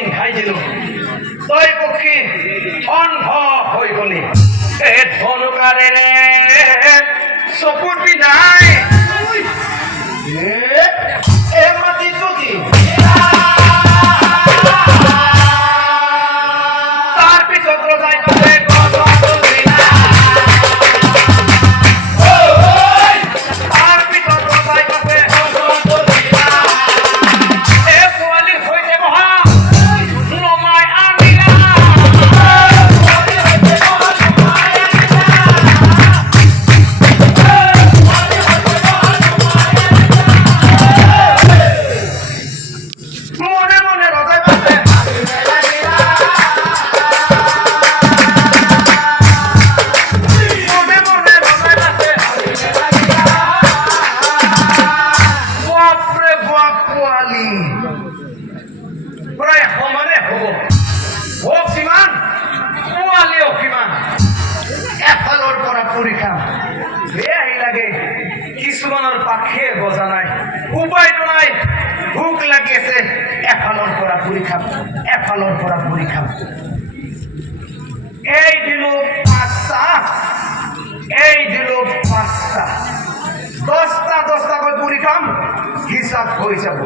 দিন খাই দিলো তই পক্ষী অন্ধ হৈ গলি ধনুকাৰে চকুত পিন্ধাই মাটিত পকি তাৰ পিছত ৰজাই কৈছে কিছুমানৰ পাখে বজা নাই উপায় নাই ভোক লাগি আছে এফালৰ পৰা পুৰি খাম এফালৰ পৰা পুৰি খাম এই দিলো 5টা এই দিলো 5টা 10টা 10টাকৈ পুৰি খাম হিচাপ হৈ যাব